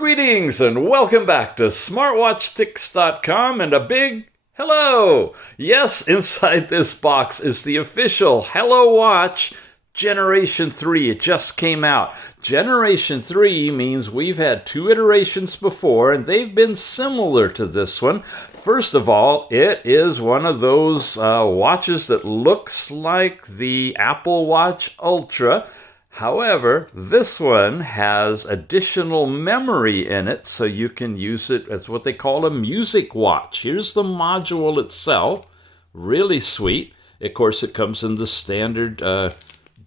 Greetings and welcome back to SmartWatchTix.com and a big hello! Yes, inside this box is the official Hello Watch Generation 3. It just came out. Generation 3 means we've had two iterations before and they've been similar to this one. First of all, it is one of those watches that looks like the Apple Watch Ultra. However, this one has additional memory in it, so you can use it as what they call a music watch. Here's the module itself. Really sweet. Of course, it comes in the standard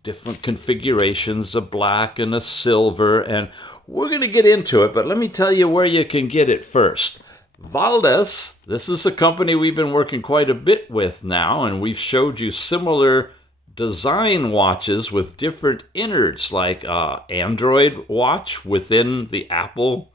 different configurations, a black and a silver, and we're going to get into it, but let me tell you where you can get it first. VALDUS, this is a company we've been working quite a bit with now, and we've showed you similar design watches with different innards, like Android watch within the Apple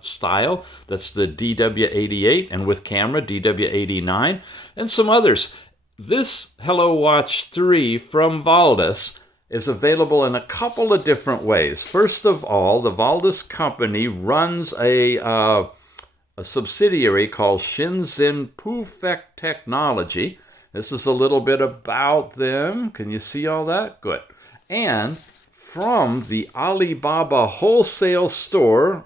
style. That's the DW88, and with camera, DW89, and some others. This Hello Watch 3 from VALDUS is available in a couple of different ways. First of all, the VALDUS company runs a subsidiary called Shenzhen Pufek Technology. This is a little bit about them. Can you see all that? Good. And from the Alibaba wholesale store,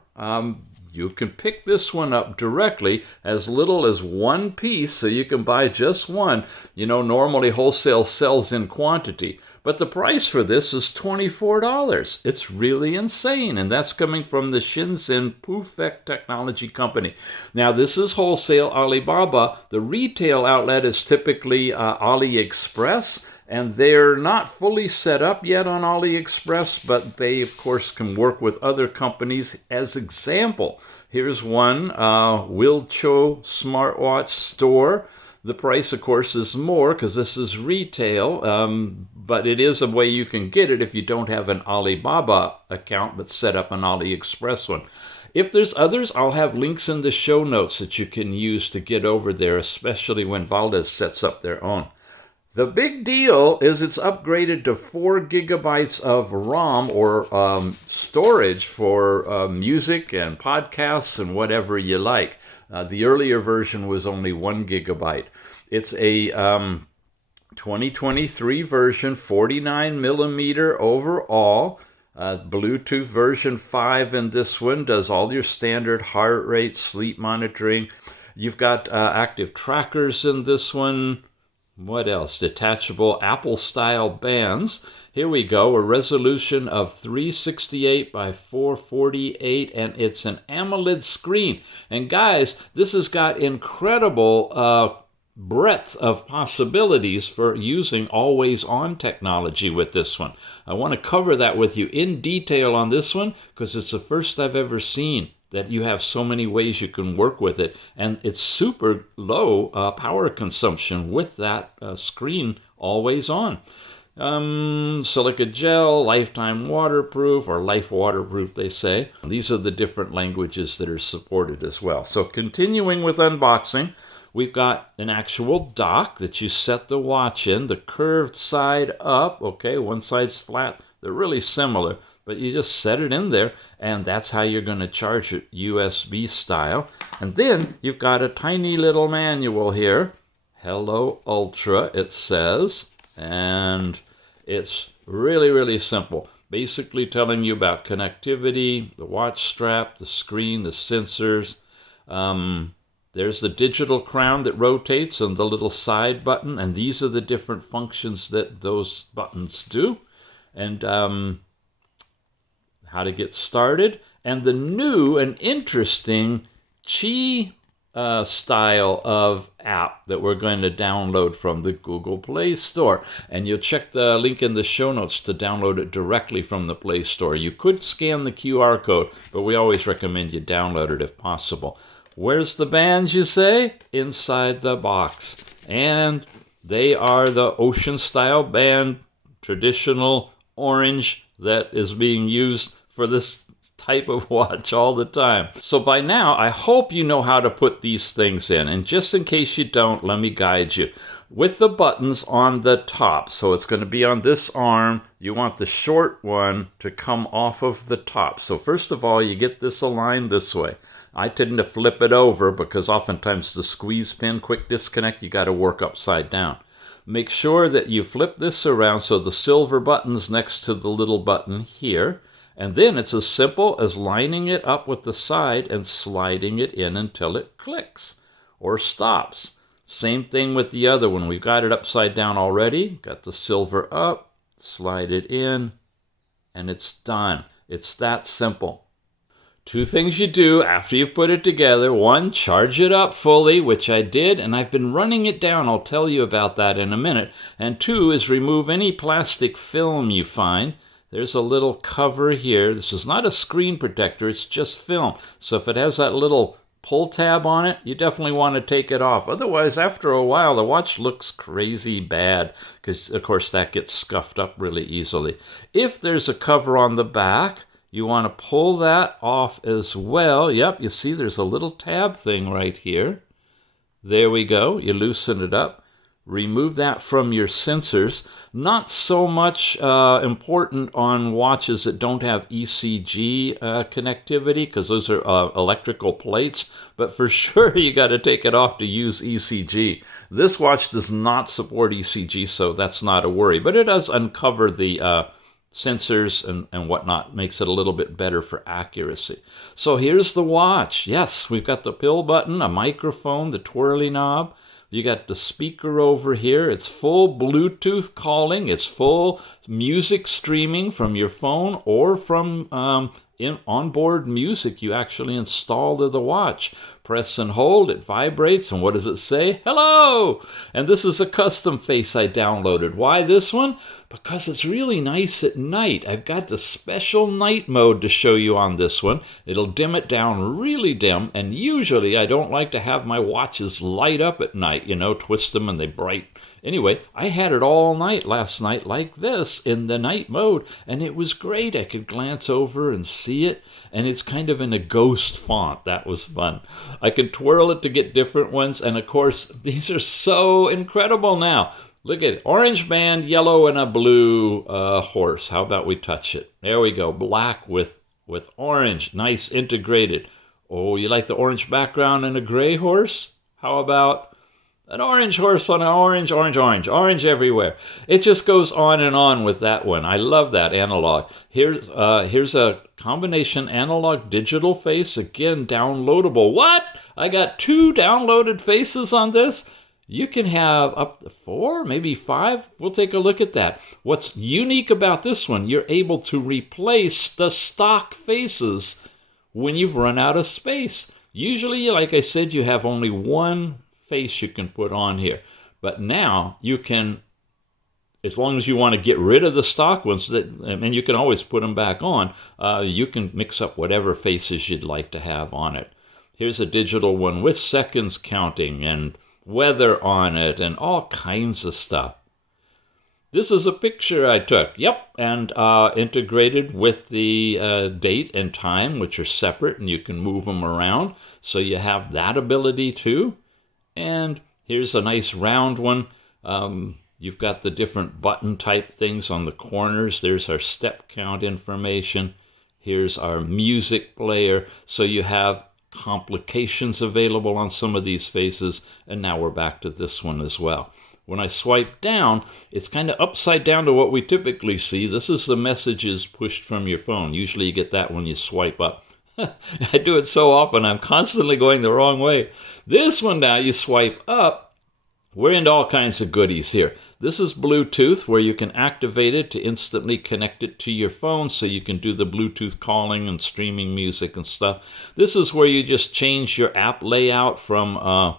you can pick this one up directly, as little as one piece, so you can buy just one. You know, normally wholesale sells in quantity, but the price for this is $24. It's really insane, and that's coming from the Shenzhen Pufek Technology Company. Now, this is wholesale Alibaba. The retail outlet is typically AliExpress, and they're not fully set up yet on AliExpress, but they, of course, can work with other companies. As example, here's one, Wilcho Smartwatch Store. The price, of course, is more because this is retail, but it is a way you can get it if you don't have an Alibaba account but set up an AliExpress one. If there's others, I'll have links in the show notes that you can use to get over there, especially when VALDUS sets up their own. The big deal is it's upgraded to 4 gigabytes of ROM or storage for music and podcasts and whatever you like. The earlier version was only 1 gigabyte. It's a 2023 version, 49 millimeter overall. Bluetooth version 5 in this one does all your standard heart rate, sleep monitoring. You've got active trackers in this one. What else? Detachable Apple-style bands. Here we go, a resolution of 368 by 448, and it's an Amoled screen. And guys, this has got incredible breadth of possibilities for using always-on technology with this one. I want to cover that with you in detail on this one because it's the first I've ever seen that you have so many ways you can work with it, and it's super low power consumption with that screen always on. Silica gel, lifetime waterproof, or life waterproof they say. These are the different languages that are supported as well. So continuing with unboxing, we've got an actual dock that you set the watch in, the curved side up. Okay, one side's flat. They're really similar, but you just set it in there, and that's how you're going to charge it, USB style. And then you've got a tiny little manual here, Hello Ultra, it says, and it's really, really simple. Basically telling you about connectivity, the watch strap, the screen, the sensors. There's the digital crown that rotates and the little side button, and these are the different functions that those buttons do. And how to get started, and the new and interesting Qi style of app that we're going to download from the Google Play Store. And you'll check the link in the show notes to download it directly from the Play Store. You could scan the QR code, but we always recommend you download it if possible. Where's the bands, you say? Inside the box. And they are the Ocean style band, traditional orange that is being used for this type of watch all the time. So by now, I hope you know how to put these things in. And just in case you don't, let me guide you. With the buttons on the top, so it's going to be on this arm, you want the short one to come off of the top. So first of all, you get this aligned this way. I tend to flip it over because oftentimes the squeeze pin, quick disconnect, you got to work upside down. Make sure that you flip this around so the silver button's next to the little button here. And then it's as simple as lining it up with the side and sliding it in until it clicks or stops. Same thing with the other one. We've got it upside down already. Got the silver up, slide it in, and it's done. It's that simple. Two things you do after you've put it together. One, charge it up fully, which I did, and I've been running it down. I'll tell you about that in a minute. And two is remove any plastic film you find. There's a little cover here. This is not a screen protector, it's just film. So if it has that little pull tab on it, you definitely want to take it off. Otherwise, after a while, the watch looks crazy bad because, of course, that gets scuffed up really easily. If there's a cover on the back, you want to pull that off as well. Yep, you see there's a little tab thing right here. There we go. You loosen it up. Remove that from your sensors. Not so much important on watches that don't have ECG connectivity, because those are electrical plates, but for sure you got to take it off to use ECG. This watch does not support ECG, so that's not a worry, but it does uncover the sensors and whatnot. Makes it a little bit better for accuracy. So here's the watch. Yes, we've got the pill button, a microphone, the twirly knob. You got the speaker over here. It's full Bluetooth calling. It's full music streaming from your phone or from onboard music you actually install to the watch. Press and hold, it vibrates, and what does it say? Hello! And this is a custom face I downloaded. Why this one? Because it's really nice at night. I've got the special night mode to show you on this one. It'll dim it down really dim, and usually I don't like to have my watches light up at night, you know, twist them and they bright. Anyway, I had it all night last night like this in the night mode, and it was great. I could glance over and see it, and it's kind of in a ghost font. That was fun. I could twirl it to get different ones, and of course, these are so incredible now. Look at it. Orange band, yellow, and a blue horse. How about we touch it? There we go. Black with orange. Nice integrated. Oh, you like the orange background and a gray horse? How about an orange horse on an orange, orange, orange, orange everywhere. It just goes on and on with that one. I love that analog. Here's a combination analog digital face. Again, downloadable. What? I got 2 downloaded faces on this? You can have up to 4, maybe 5. We'll take a look at that. What's unique about this one, you're able to replace the stock faces when you've run out of space. Usually, like I said, you have only one face you can put on here. But now you can, as long as you want to get rid of the stock ones, and you can always put them back on, you can mix up whatever faces you'd like to have on it. Here's a digital one with seconds counting and weather on it and all kinds of stuff. This is a picture I took, yep, and integrated with the date and time, which are separate, and you can move them around, so you have that ability too. And here's a nice round one. You've got the different button type things on the corners. There's our step count information. Here's our music player, so you have complications available on some of these faces, and now we're back to this one as well. When I swipe down, it's kind of upside down to what we typically see. This is the messages pushed from your phone. Usually you get that when you swipe up. I do it so often, I'm constantly going the wrong way. This one now, you swipe up, we're into all kinds of goodies here. This is Bluetooth, where you can activate it to instantly connect it to your phone so you can do the Bluetooth calling and streaming music and stuff. This is where you just change your app layout from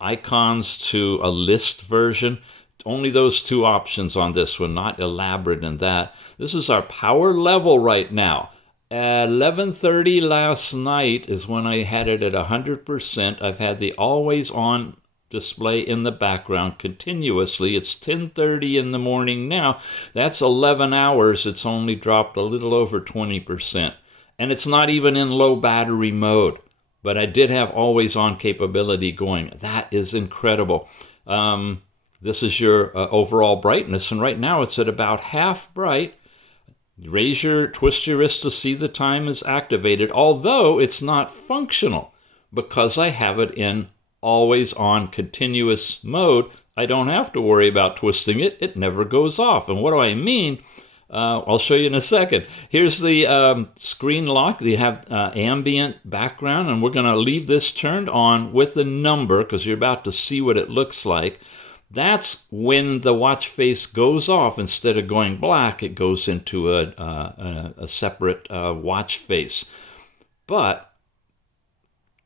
icons to a list version. Only those 2 options on this one, not elaborate in that. This is our power level right now. At 11:30 last night is when I had it at 100%. I've had the always on display in the background continuously. It's 10:30 in the morning now. That's 11 hours. It's only dropped a little over 20%. And it's not even in low battery mode. But I did have always on capability going. That is incredible. This is your overall brightness. And right now it's at about half bright. Twist your wrist to see the time is activated, although it's not functional because I have it in always on continuous mode. I don't have to worry about twisting it. It never goes off. And what do I mean? I'll show you in a second. Here's the screen lock. You have ambient background, and we're going to leave this turned on with the number because you're about to see what it looks like. That's when the watch face goes off. Instead of going black, it goes into a separate watch face. But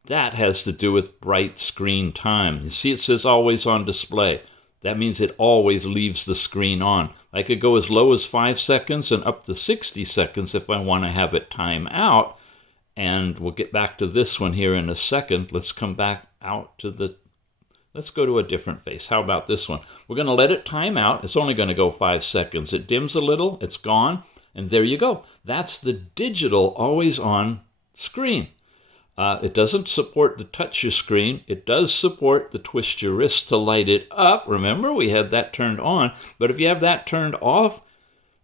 that has to do with bright screen time. You see it says always on display. That means it always leaves the screen on. I could go as low as 5 seconds and up to 60 seconds if I want to have it time out. And we'll get back to this one here in a second. Let's come back out to let's go to a different face. How about this one? We're going to let it time out. It's only going to go 5 seconds. It dims a little, it's gone, and there you go. That's the digital always on screen. It doesn't support the touch your screen. It does support the twist your wrist to light it up. Remember, we had that turned on. But if you have that turned off,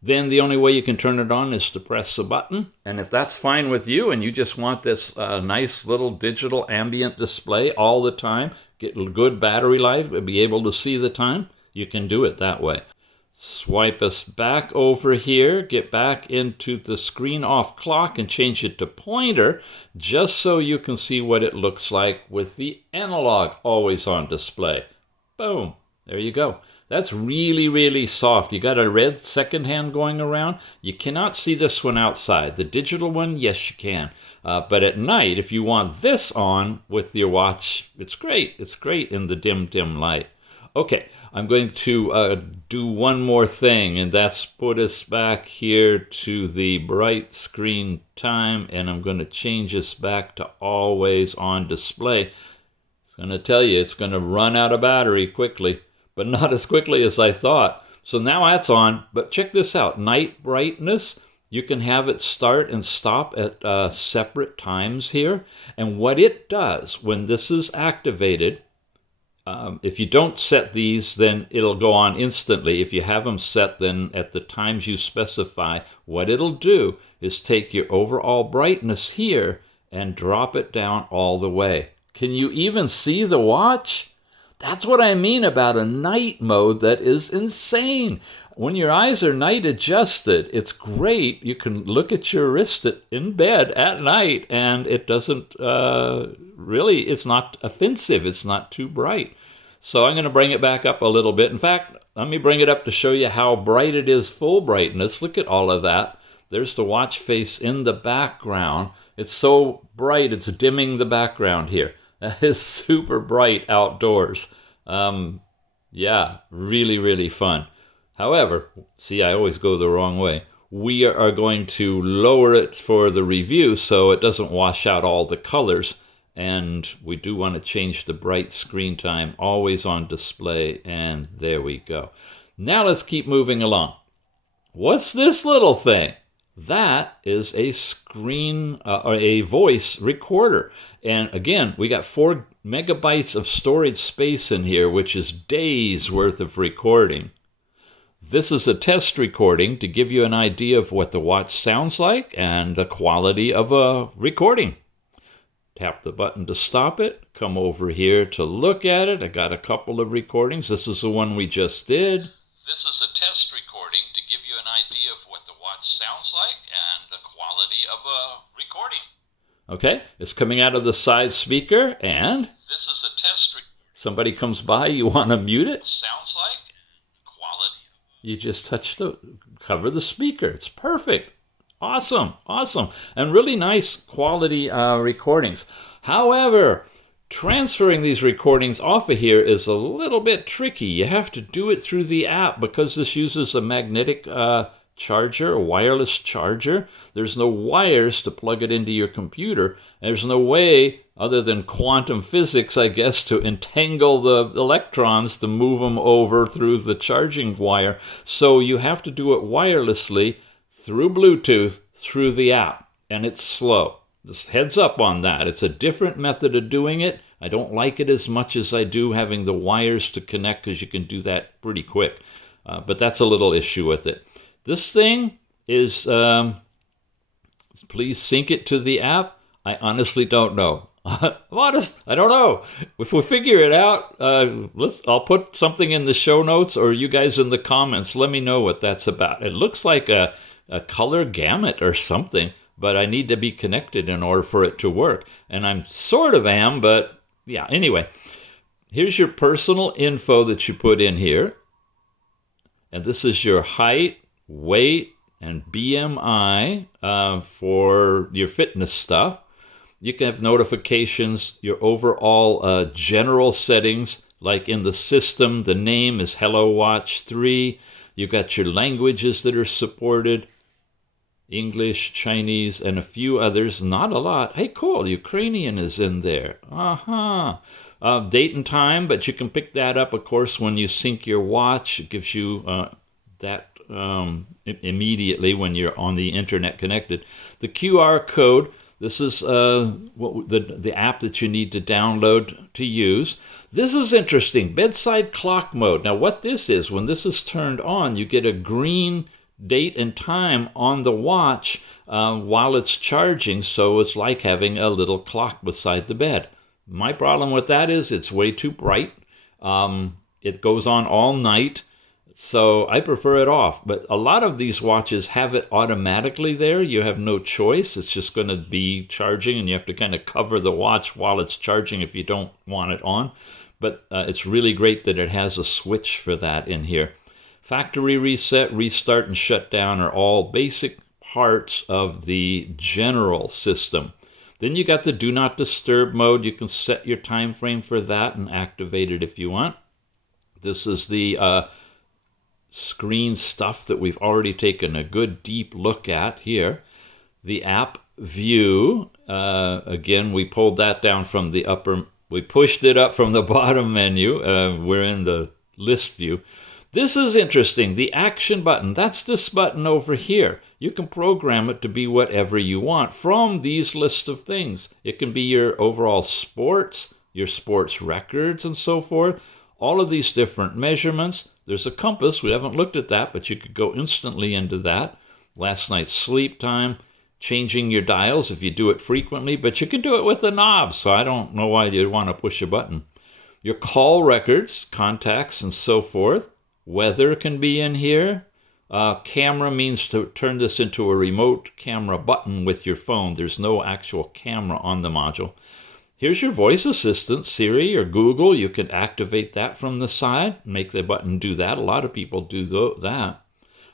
then the only way you can turn it on is to press the button. And if that's fine with you and you just want this nice little digital ambient display all the time, get good battery life, but be able to see the time, you can do it that way. Swipe us back over here, get back into the screen off clock and change it to pointer just so you can see what it looks like with the analog always on display. Boom, there you go. That's really, really soft. You got a red second hand going around. You cannot see this one outside. The digital one, yes, you can. But at night, if you want this on with your watch, it's great. It's great in the dim light. Okay, I'm going to do one more thing, and that's put us back here to the bright screen time, and I'm going to change this back to always on display. It's going to tell you it's going to run out of battery quickly, but not as quickly as I thought. So now that's on, but check this out. Night brightness, you can have it start and stop at separate times here, and what it does when this is activated, if you don't set these, then it'll go on instantly. If you have them set, then at the times you specify, what it'll do is take your overall brightness here and drop it down all the way. Can you even see the watch? That's what I mean about a night mode that is insane. When your eyes are night adjusted, it's great. You can look at your wrist in bed at night, and it doesn't really, it's not offensive. It's not too bright. So I'm going to bring it back up a little bit. In fact, let me bring it up to show you how bright it is full brightness. Look at all of that. There's the watch face in the background. It's so bright, it's dimming the background here. That is super bright outdoors. Yeah, really, really fun. However, see, I always go the wrong way. We are going to lower it for the review so it doesn't wash out all the colors. And we do want to change the bright screen time, always on display, and there we go. Now let's keep moving along. What's this little thing? That is a screen or a voice recorder. And again, we got 4 megabytes of storage space in here, which is days worth of recording. This is a test recording to give you an idea of what the watch sounds like and the quality of a recording. Tap the button to stop it. Come over here to look at it. I got a couple of recordings. This is the one we just did. This is a test recording to give you an idea of what the watch sounds like and the quality of a recording. Okay, it's coming out of the side speaker, and this is a test recording. Somebody comes by, you want to mute it? Sounds like quality. You just cover the speaker. It's perfect. Awesome, awesome, and really nice quality recordings. However, transferring these recordings off of here is a little bit tricky. You have to do it through the app because this uses a magnetic charger, a wireless charger. There's no wires to plug it into your computer. There's no way, other than quantum physics, I guess, to entangle the electrons to move them over through the charging wire. So you have to do it wirelessly through Bluetooth, through the app. and it's slow. Just heads up on that. It's a different method of doing it. I don't like it as much as I do having the wires to connect, because you can do that pretty quick. But that's a little issue with it. This thing is, please sync it to the app. I honestly don't know. I don't know. If we figure it out, I'll put something in the show notes, or you guys in the comments, let me know what that's about. It looks like a color gamut or something, but I need to be connected in order for it to work. And I'm sort of am, but yeah, anyway. Here's your personal info that you put in here. And this is your height, weight, and BMI for your fitness stuff. You can have notifications, your overall general settings, like in the system, the name is Hello Watch 3. You got your languages that are supported, English, Chinese, and a few others. Not a lot. Hey, cool, Ukrainian is in there. Date and time, but you can pick that up, of course, when you sync your watch. It gives you that immediately when you're on the internet connected. The QR code, this is the app that you need to download to use. This is interesting, bedside clock mode. Now what this is, when this is turned on, you get a green date and time on the watch while it's charging, so it's like having a little clock beside the bed. My problem with that is it's way too bright. It goes on all night, so I prefer it off. But a lot of these watches have it automatically there. You have no choice. It's just going to be charging, and you have to kind of cover the watch while it's charging if you don't want it on. But it's really great that it has a switch for that in here. Factory reset, restart, and shut down are all basic parts of the general system. Then you got the do not disturb mode. You can set your time frame for that and activate it if you want. This is the screen stuff that we've already taken a good deep look at here. The app view, again, we pulled that down from the upper, we pushed it up from the bottom menu. We're in the list view. This is interesting. The action button, that's this button over here. You can program it to be whatever you want from these lists of things. It can be your overall sports, your sports records, and so forth. All of these different measurements. There's a compass. We haven't looked at that, but you could go instantly into that. Last night's sleep time, changing your dials if you do it frequently, but you can do it with a knob, so I don't know why you'd want to push a button. Your call records, contacts, and so forth. Weather can be in here. Camera means to turn this into a remote camera button with your phone. There's no actual camera on the module. Here's your voice assistant, Siri or Google. You can activate that from the side, make the button do that. A lot of people do that.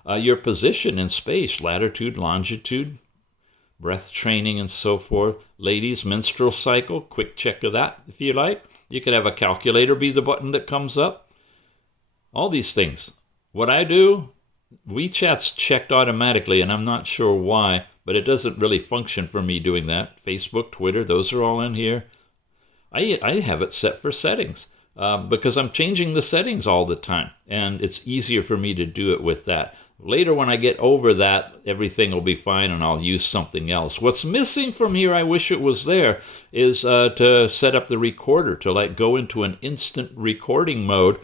Your position in space, latitude, longitude, breath training, and so forth. Ladies, menstrual cycle, quick check of that if you like. You could have a calculator be the button that comes up. All these things. What I do, WeChat's checked automatically, and I'm not sure why, but it doesn't really function for me doing that. Facebook, Twitter, those are all in here. I have it set for settings because I'm changing the settings all the time, and it's easier for me to do it with that. Later, when I get over that, everything will be fine, and I'll use something else. What's missing from here, I wish it was there, is to set up the recorder, to like go into an instant recording mode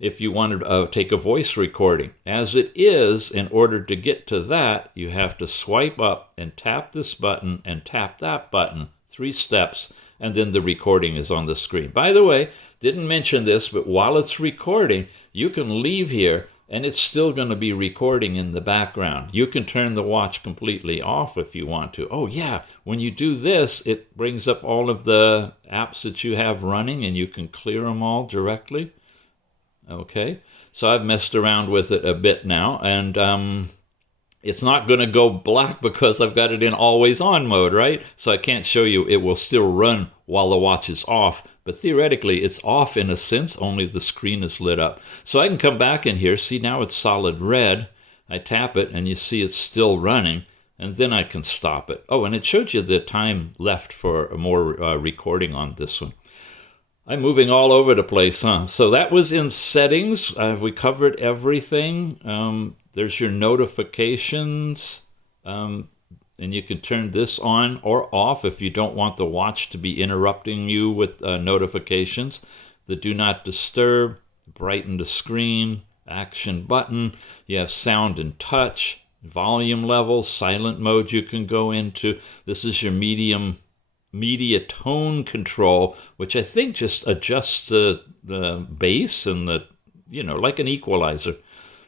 if you want to take a voice recording. As it is, in order to get to that, you have to swipe up and tap this button and tap that button, 3 steps, and then the recording is on the screen. By the way, didn't mention this, but while it's recording, you can leave here and it's still going to be recording in the background. You can turn the watch completely off if you want to. Oh yeah, when you do this, it brings up all of the apps that you have running and you can clear them all directly. Okay, so I've messed around with it a bit now, and it's not going to go black because I've got it in always on mode, right? So I can't show you. It will still run while the watch is off, but theoretically it's off in a sense, only the screen is lit up. So I can come back in here, see now it's solid red. I tap it and you see it's still running, and then I can stop it. Oh, and it showed you the time left for more recording on this one. I'm moving all over the place, huh? So that was in settings. Have we covered everything? There's your notifications. and you can turn this on or off if you don't want the watch to be interrupting you with notifications. The do not disturb, brighten the screen, action button. You have sound and touch, volume level, silent mode you can go into. This is your media tone control, which I think just adjusts the bass and the, like an equalizer.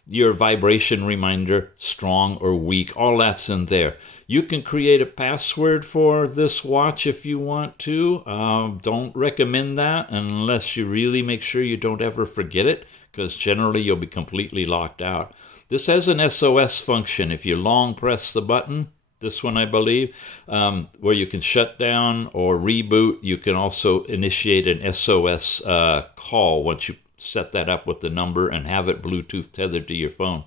Your vibration reminder, strong or weak, all that's in there. You can create a password for this watch if you want to. Don't recommend that unless you really make sure you don't ever forget it, because generally you'll be completely locked out. This has an SOS function. If you long press the button, this one I believe, where you can shut down or reboot. You can also initiate an SOS call once you set that up with the number and have it Bluetooth tethered to your phone.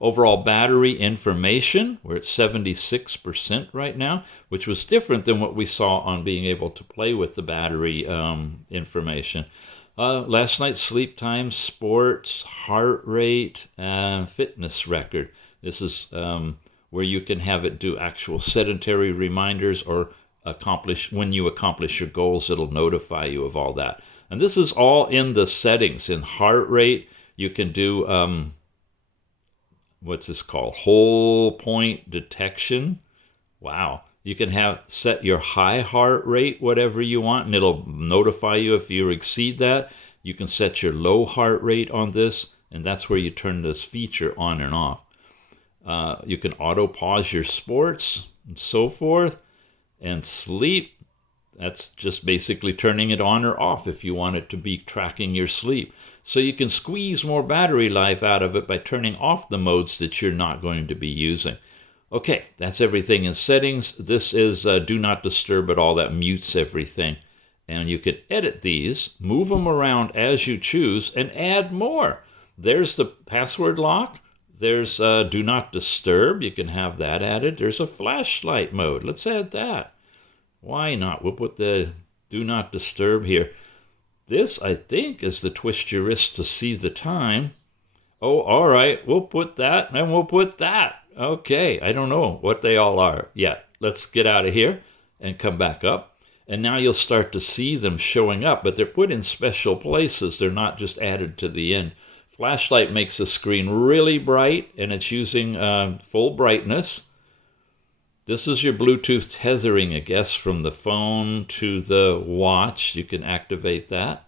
Overall battery information, we're at 76% right now, which was different than what we saw on being able to play with the battery information. Last night's sleep time, sports, heart rate, and fitness record. This is where you can have it do actual sedentary reminders, or when you accomplish your goals, it'll notify you of all that. And this is all in the settings. In heart rate, you can do, what's this called? Whole point detection. Wow. You can set your high heart rate, whatever you want, and it'll notify you if you exceed that. You can set your low heart rate on this, and that's where you turn this feature on and off. You can auto pause your sports and so forth. And sleep, that's just basically turning it on or off if you want it to be tracking your sleep. So you can squeeze more battery life out of it by turning off the modes that you're not going to be using. Okay, that's everything in settings. This is do not disturb at all. That mutes everything. And you can edit these, move them around as you choose, and add more. There's the password lock. There's do not disturb. You can have that added. There's a flashlight mode. Let's add that. Why not? We'll put the do not disturb here. This, I think, is the twist your wrist to see the time. Oh, all right. We'll put that, and we'll put that. Okay. I don't know what they all are yet. Let's get out of here and come back up. And now you'll start to see them showing up, but they're put in special places. They're not just added to the end. Flashlight makes the screen really bright, and it's using full brightness. This is your Bluetooth tethering, I guess, from the phone to the watch. You can activate that.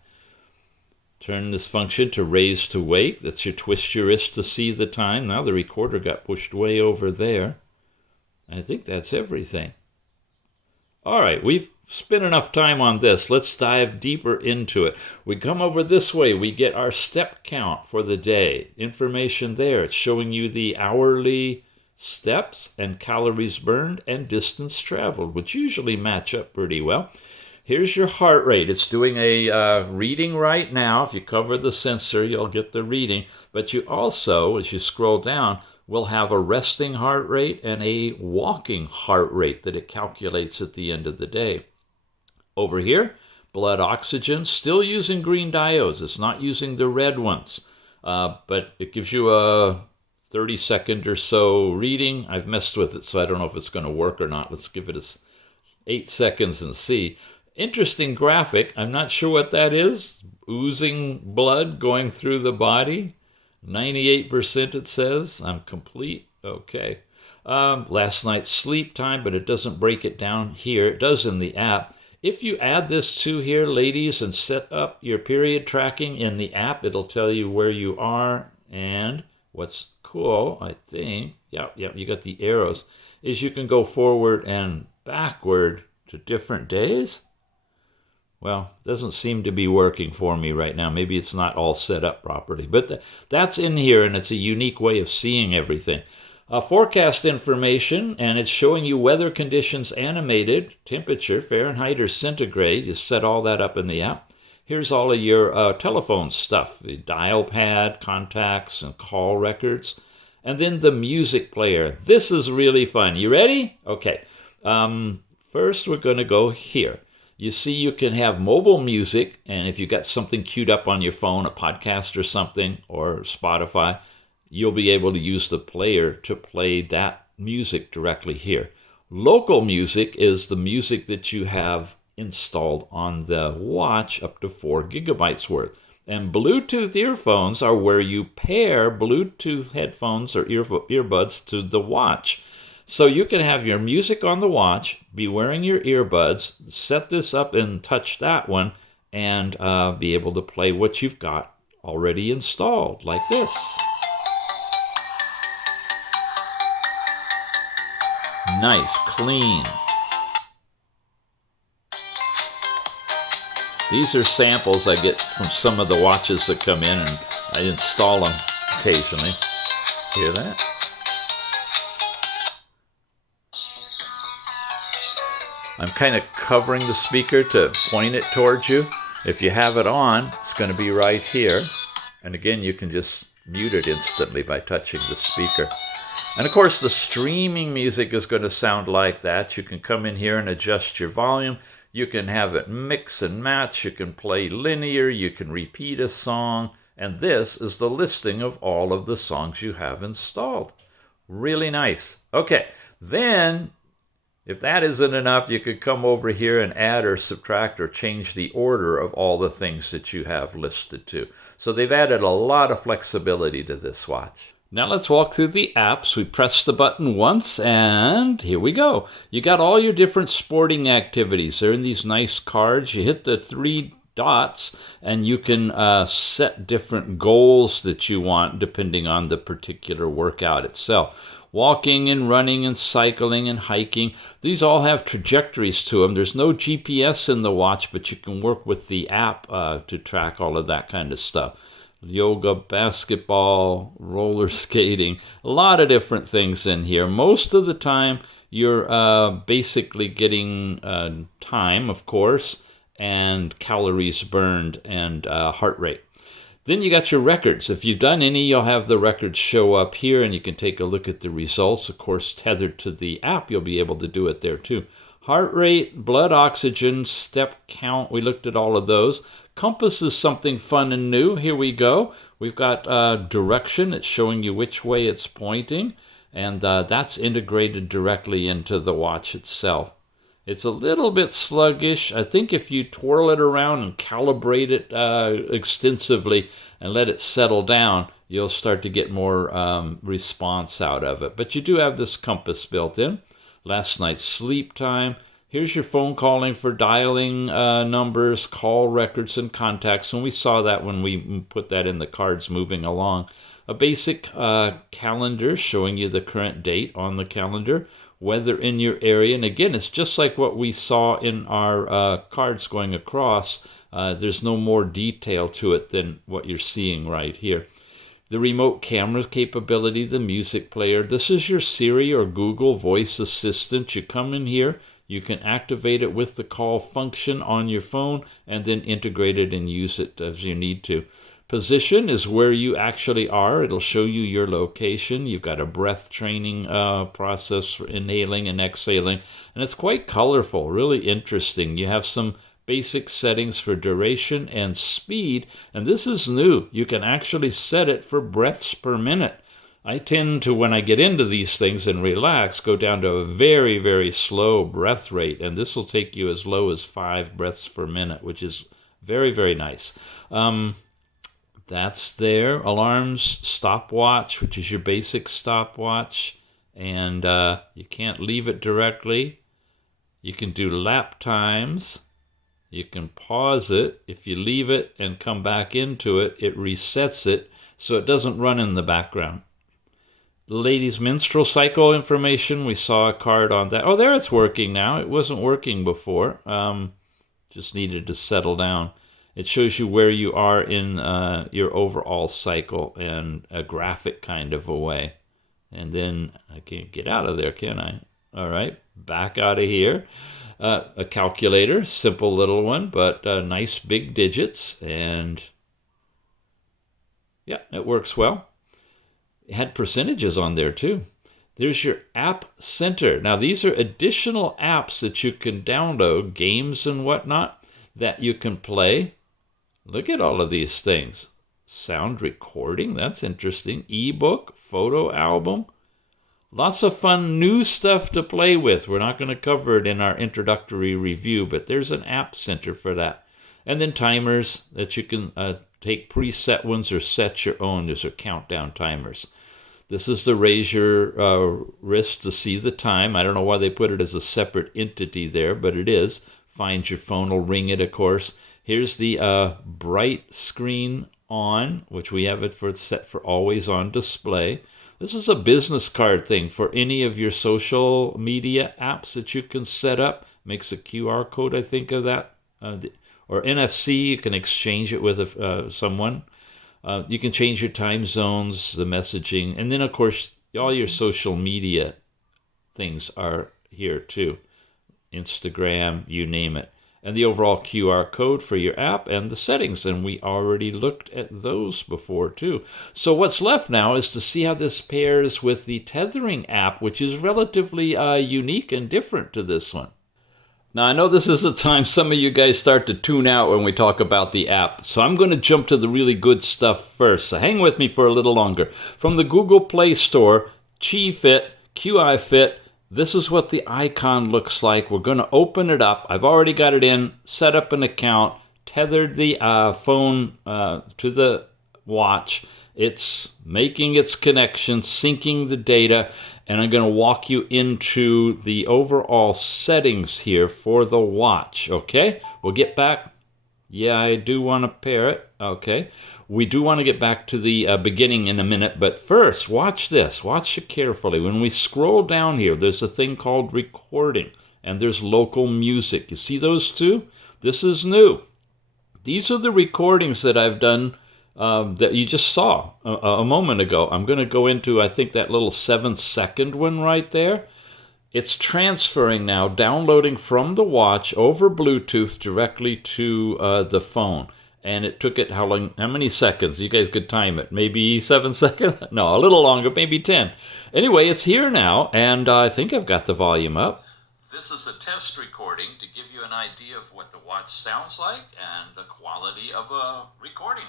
Turn this function to raise to wake. That's your twist your wrist to see the time. Now the recorder got pushed way over there. I think that's everything. All right, we've spent enough time on this. Let's dive deeper into it. We come over this way. We get our step count for the day. Information there. It's showing you the hourly steps and calories burned and distance traveled, which usually match up pretty well. Here's your heart rate. It's doing a reading right now. If you cover the sensor, you'll get the reading. But you also, as you scroll down, will have a resting heart rate and a walking heart rate that it calculates at the end of the day. Over here, blood oxygen, still using green diodes. It's not using the red ones. But it gives you a 30-second or so reading. I've messed with it, so I don't know if it's going to work or not. Let's give it 8 seconds and see. Interesting graphic. I'm not sure what that is. Oozing blood going through the body. 98% it says. I'm complete. Okay. Last night's sleep time, but it doesn't break it down here. It does in the app. If you add this to here, ladies, and set up your period tracking in the app, it'll tell you where you are. And what's cool, I think, yeah, you got the arrows, is you can go forward and backward to different days. Well, it doesn't seem to be working for me right now. Maybe it's not all set up properly. But that's in here, and it's a unique way of seeing everything. Forecast information, and it's showing you weather conditions animated, temperature, Fahrenheit or centigrade. You set all that up in the app. Here's all of your telephone stuff, the dial pad, contacts, and call records. And then the music player. This is really fun. You ready? Okay. First, we're going to go here. You see, you can have mobile music, and if you've got something queued up on your phone, a podcast or something, or Spotify, you'll be able to use the player to play that music directly here. Local music is the music that you have installed on the watch up to 4 gigabytes worth. And Bluetooth earphones are where you pair Bluetooth headphones or earbuds to the watch. So you can have your music on the watch, be wearing your earbuds, set this up and touch that one, and be able to play what you've got already installed, like this. Nice, clean. These are samples I get from some of the watches that come in, and I install them occasionally. Hear that? I'm kind of covering the speaker to point it towards you. If you have it on, it's going to be right here. And again, you can just mute it instantly by touching the speaker. And of course, the streaming music is going to sound like that. You can come in here and adjust your volume. You can have it mix and match. You can play linear. You can repeat a song. And this is the listing of all of the songs you have installed. Really nice. Okay, then if that isn't enough, you could come over here and add or subtract or change the order of all the things that you have listed too. So they've added a lot of flexibility to this watch. Now let's walk through the apps. We press the button once and here we go. You got all your different sporting activities. They're in these nice cards. You hit the 3 dots and you can set different goals that you want depending on the particular workout itself. Walking and running and cycling and hiking. These all have trajectories to them. There's no GPS in the watch, but you can work with the app to track all of that kind of stuff. Yoga, basketball, roller skating, a lot of different things in here. Most of the time, you're basically getting time, of course, and calories burned and heart rate. Then you got your records. If you've done any, you'll have the records show up here, and you can take a look at the results. Of course, tethered to the app, you'll be able to do it there too. Heart rate, blood oxygen, step count, we looked at all of those. Compass is something fun and new. Here we go. We've got direction. It's showing you which way it's pointing, and that's integrated directly into the watch itself. It's a little bit sluggish. I think if you twirl it around and calibrate it extensively and let it settle down, you'll start to get more response out of it. But you do have this compass built in. Last night's sleep time. Here's your phone calling for dialing numbers, call records, and contacts. And we saw that when we put that in the cards moving along. A basic calendar showing you the current date on the calendar. Weather in your area. And again, it's just like what we saw in our cards going across. There's no more detail to it than what you're seeing right here. The remote camera capability, the music player. This is your Siri or Google voice assistant. You come in here, you can activate it with the call function on your phone and then integrate it and use it as you need to. Position is where you actually are. It'll show you your location. You've got a breath training process for inhaling and exhaling. And it's quite colorful, really interesting. You have some basic settings for duration and speed. And this is new. You can actually set it for breaths per minute. I tend to, when I get into these things and relax, go down to a very, very slow breath rate. And this will take you as low as 5 breaths per minute, which is very, very nice. That's there. Alarms, stopwatch, which is your basic stopwatch. And you can't leave it directly. You can do lap times. You can pause it. If you leave it and come back into it, it resets it so it doesn't run in the background. The lady's menstrual cycle information, we saw a card on that. Oh, there it's working now. It wasn't working before. Just needed to settle down. It shows you where you are in your overall cycle in a graphic kind of a way. And then I can't get out of there, can I? All right, back out of here. A calculator, simple little one, but nice big digits. And yeah, it works well. It had percentages on there too. There's your app center. Now these are additional apps that you can download, games and whatnot, that you can play. Look at all of these things. Sound recording, that's interesting. Ebook, photo album, Lots of fun new stuff to play with. We're not going to cover it in our introductory review, but there's an app center for that. And then timers that you can take preset ones or set your own. These are countdown timers. This is the raise your wrist to see the time. I don't know why they put it as a separate entity there, but it is. Find your phone, will ring it, of course. Here's the bright screen on, which we have it set for always on display. This is a business card thing for any of your social media apps that you can set up. Makes a QR code, I think, of that. Or NFC, you can exchange it with someone. You can change your time zones, the messaging. And then, of course, all your social media things are here, too. Instagram, you name it. And the overall QR code for your app and the settings. And we already looked at those before too. So what's left now is to see how this pairs with the Tethering app, which is relatively unique and different to this one. Now, I know this is the time some of you guys start to tune out when we talk about the app. So I'm going to jump to the really good stuff first. So hang with me for a little longer. From the Google Play Store, QI Fit, this is what the icon looks like. We're going to open it up. I've already got it in, set up an account, tethered the phone to the watch. It's making its connection, syncing the data, and I'm going to walk you into the overall settings here for the watch, okay? We'll get back. Yeah, I do want to pair it, okay? We do want to get back to the beginning in a minute, but first, watch this. Watch it carefully. When we scroll down here, there's a thing called recording, and there's local music. You see those two? This is new. These are the recordings that I've done that you just saw a moment ago. I'm going to go into, I think, that little 7-second one right there. It's transferring now, downloading from the watch over Bluetooth directly to the phone. And it took it how many seconds? You guys could time it. Maybe 7 seconds? No, a little longer, maybe 10. Anyway, it's here now, and I think I've got the volume up. This is a test recording to give you an idea of what the watch sounds like and the quality of a recording.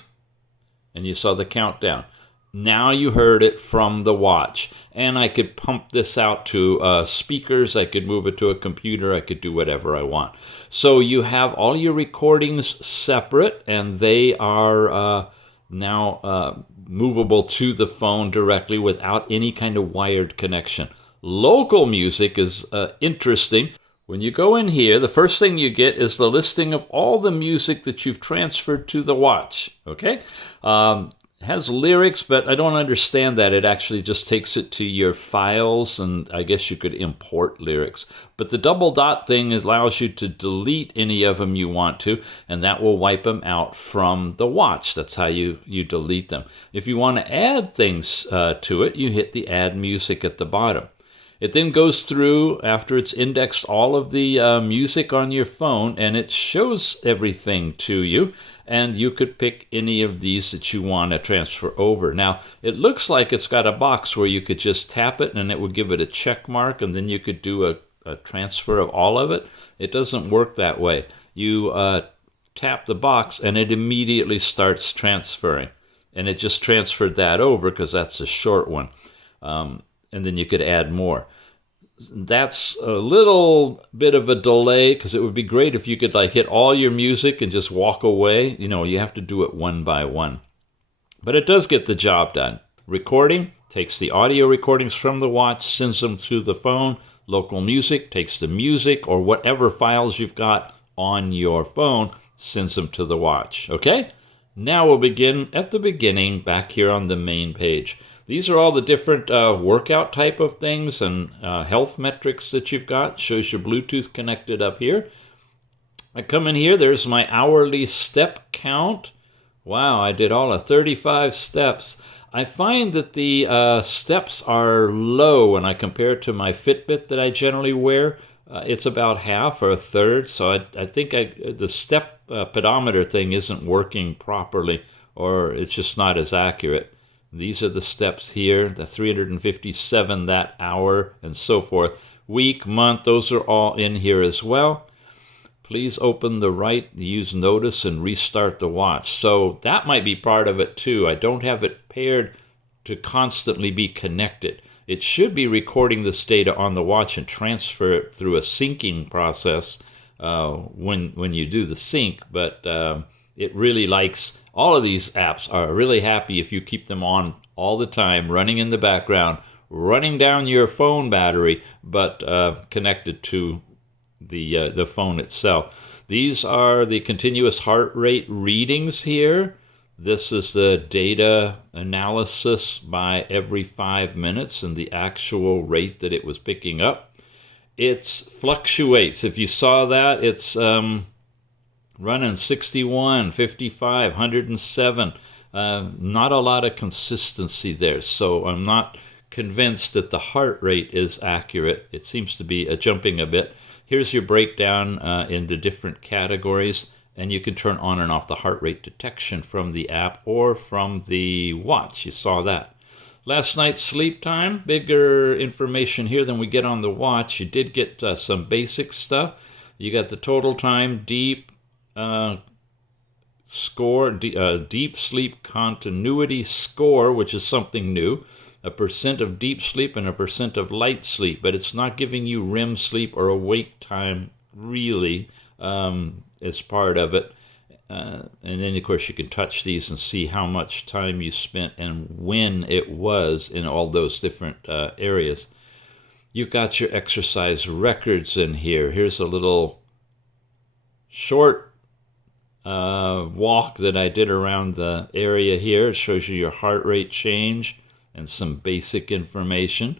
And you saw the countdown. Now you heard it from the watch. And I could pump this out to speakers. I could move it to a computer. I could do whatever I want. So you have all your recordings separate, and they are now movable to the phone directly without any kind of wired connection. Local music is interesting. When you go in here, the first thing you get is the listing of all the music that you've transferred to the watch. Okay? Has lyrics, but I don't understand that. It actually just takes it to your files, and I guess you could import lyrics. But the double dot thing allows you to delete any of them you want to, and that will wipe them out from the watch. That's how you delete them. If you want to add things to it, you hit the add music at the bottom. It then goes through, after it's indexed all of the music on your phone, and it shows everything to you. And you could pick any of these that you want to transfer over. Now, it looks like it's got a box where you could just tap it and it would give it a check mark, and then you could do a transfer of all of it. It doesn't work that way. You tap the box and it immediately starts transferring. And it just transferred that over because that's a short one. And then you could add more. That's a little bit of a delay because it would be great if you could hit all your music and just walk away. You know, you have to do it one by one. But it does get the job done. Recording takes the audio recordings from the watch, sends them to the phone. Local music takes the music or whatever files you've got on your phone, sends them to the watch. Okay? Now we'll begin at the beginning back here on the main page. These are all the different workout type of things and health metrics that you've got. Shows your Bluetooth connected up here. I come in here, there's my hourly step count. Wow, I did all of 35 steps. I find that the steps are low when I compare it to my Fitbit that I generally wear. It's about half or a third, so I think the step pedometer thing isn't working properly, or it's just not as accurate. These are the steps here, the 357 that hour, and so forth. Week, month, those are all in here as well. Please open the right, use notice, and restart the watch. So that might be part of it too. I don't have it paired to constantly be connected. It should be recording this data on the watch and transfer it through a syncing process when you do the sync, but it really likes, all of these apps are really happy if you keep them on all the time, running in the background, running down your phone battery, but connected to the phone itself. These are the continuous heart rate readings here. This is the data analysis by every 5 minutes and the actual rate that it was picking up. It fluctuates. If you saw that, it's running 61, 55, 107. Not a lot of consistency there, so I'm not convinced that the heart rate is accurate. It seems to be jumping a bit. Here's your breakdown into different categories, and you can turn on and off the heart rate detection from the app or from the watch. You saw that. Last night's sleep time, bigger information here than we get on the watch. You did get some basic stuff. You got the total time, deep score, deep sleep continuity score, which is something new, a percent of deep sleep and a percent of light sleep, but it's not giving you REM sleep or awake time really as part of it. And then, of course, you can touch these and see how much time you spent and when it was in all those different areas. You've got your exercise records in here. Here's a little short walk that I did around the area here. It shows you your heart rate change and some basic information.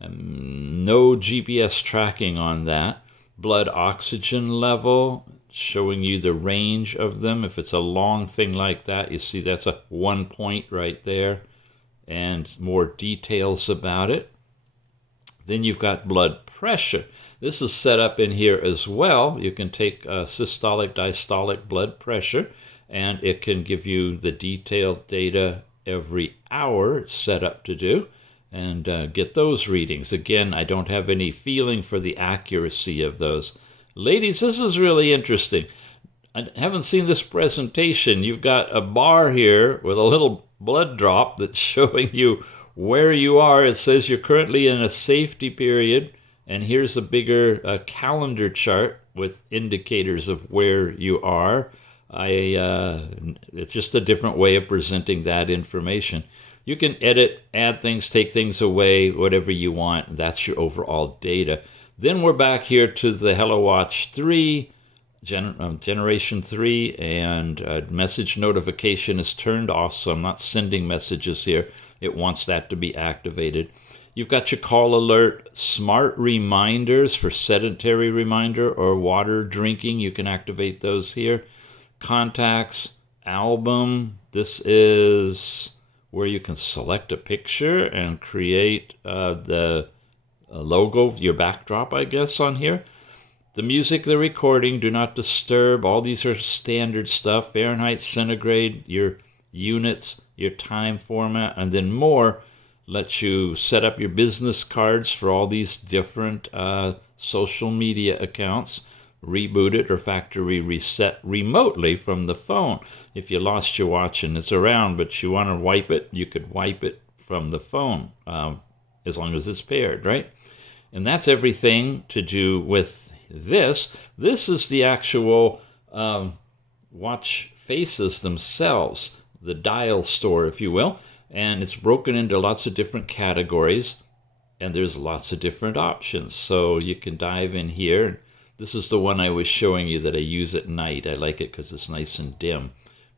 No GPS tracking on that. Blood oxygen level, showing you the range of them. If it's a long thing like that, you see that's a 1 point right there, and more details about it. Then you've got blood pressure. This is set up in here as well. You can take systolic, diastolic blood pressure, and it can give you the detailed data every hour. It's set up to do, and get those readings. Again, I don't have any feeling for the accuracy of those. Ladies, this is really interesting. I haven't seen this presentation. You've got a bar here with a little blood drop that's showing you where you are. It says you're currently in a safety period, and here's a bigger calendar chart with indicators of where you are. It's just a different way of presenting that information. You can edit, add things, take things away, whatever you want. That's your overall data. Then we're back here to the HelloWatch 3, Generation 3, and message notification is turned off, so I'm not sending messages here. It wants that to be activated. You've got your call alert, smart reminders for sedentary reminder or water drinking. You can activate those here. Contacts, album. This is where you can select a picture and create the logo, your backdrop, I guess, on here. The music, the recording, do not disturb. All these are standard stuff. Fahrenheit, centigrade, your units, your time format, and then more lets you set up your business cards for all these different social media accounts, reboot it or factory reset remotely from the phone. If you lost your watch and it's around but you want to wipe it, you could wipe it from the phone as long as it's paired, right? And that's everything to do with this. This is the actual watch faces themselves, the dial store, if you will. And it's broken into lots of different categories, and there's lots of different options. So you can dive in here. This is the one I was showing you that I use at night. I like it because it's nice and dim.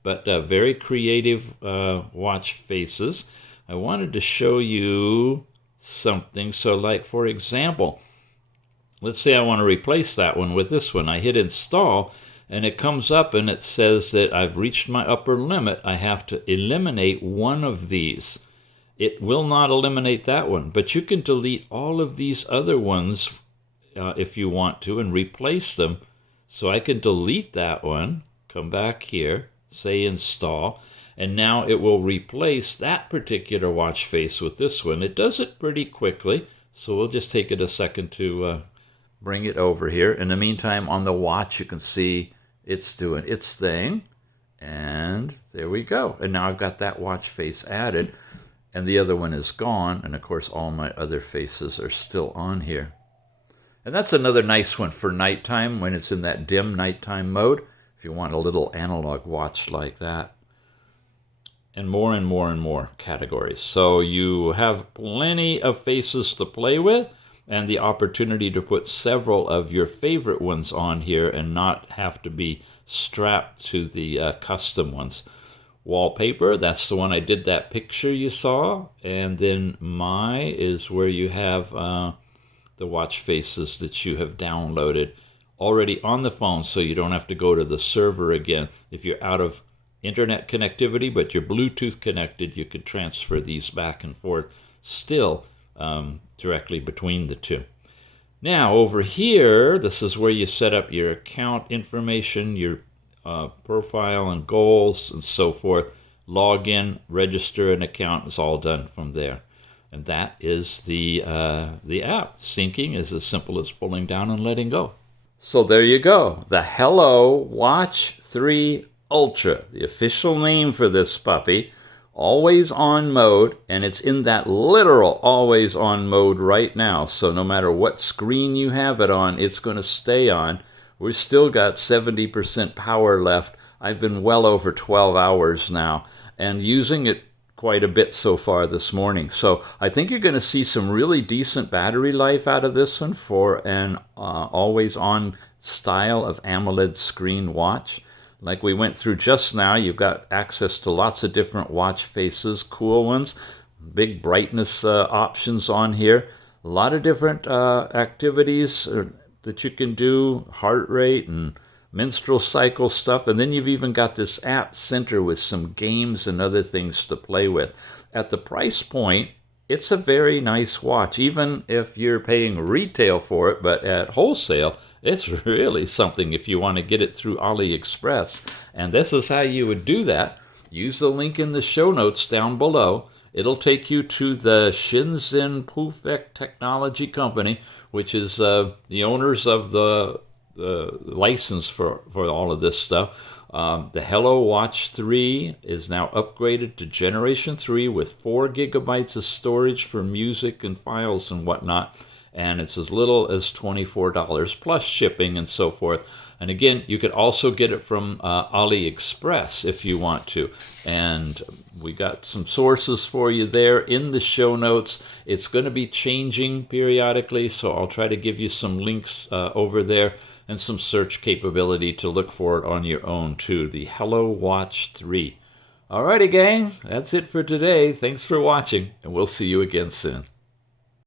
But very creative watch faces. I wanted to show you something. So like, for example, let's say I want to replace that one with this one. I hit install, and it comes up and it says that I've reached my upper limit. I have to eliminate one of these. It will not eliminate that one, but you can delete all of these other ones if you want to and replace them. So I can delete that one, come back here, say install, and now it will replace that particular watch face with this one. It does it pretty quickly, so we'll just take it a second to bring it over here. In the meantime, on the watch, you can see it's doing its thing, and there we go. And now I've got that watch face added. and the other one is gone. And of course, all my other faces are still on here. And that's another nice one for nighttime when it's in that dim nighttime mode, if you want a little analog watch like that. And more and more and more categories. So you have plenty of faces to play with and the opportunity to put several of your favorite ones on here and not have to be strapped to the custom ones. Wallpaper, that's the one I did that picture you saw. And then My is where you have the watch faces that you have downloaded already on the phone, so you don't have to go to the server again. If you're out of internet connectivity, but you're Bluetooth connected, you could transfer these back and forth still directly between the two. Now over here, this is where you set up your account information, your profile and goals and so forth. Log in, register an account, it's all done from there. And that is the app. Syncing is as simple as pulling down and letting go. So there you go, the Hello Watch 3 Ultra, the official name for this puppy, always on mode, and it's in that literal always on mode right now. So no matter what screen you have it on, it's going to stay on. We've still got 70% power left. I've been well over 12 hours now and using it quite a bit so far this morning. So I think you're going to see some really decent battery life out of this one for an always on style of AMOLED screen watch. Like we went through just now, you've got access to lots of different watch faces, cool ones, big brightness options on here, a lot of different activities that you can do, heart rate and menstrual cycle stuff, and then you've even got this app center with some games and other things to play with. At the price point, it's a very nice watch, even if you're paying retail for it, but at wholesale, it's really something if you want to get it through AliExpress. And this is how you would do that. Use the link in the show notes down below. It'll take you to the Shenzhen Pufek Technology Company, which is the owners of the license for all of this stuff. The Hello Watch 3 is now upgraded to Generation 3 with 4 gigabytes of storage for music and files and whatnot. And it's as little as $24 plus shipping and so forth. And again, you could also get it from AliExpress if you want to. And we got some sources for you there in the show notes. It's going to be changing periodically, so I'll try to give you some links over there and some search capability to look for it on your own too. The Hello Watch 3. Alrighty, gang, that's it for today. Thanks for watching, and we'll see you again soon.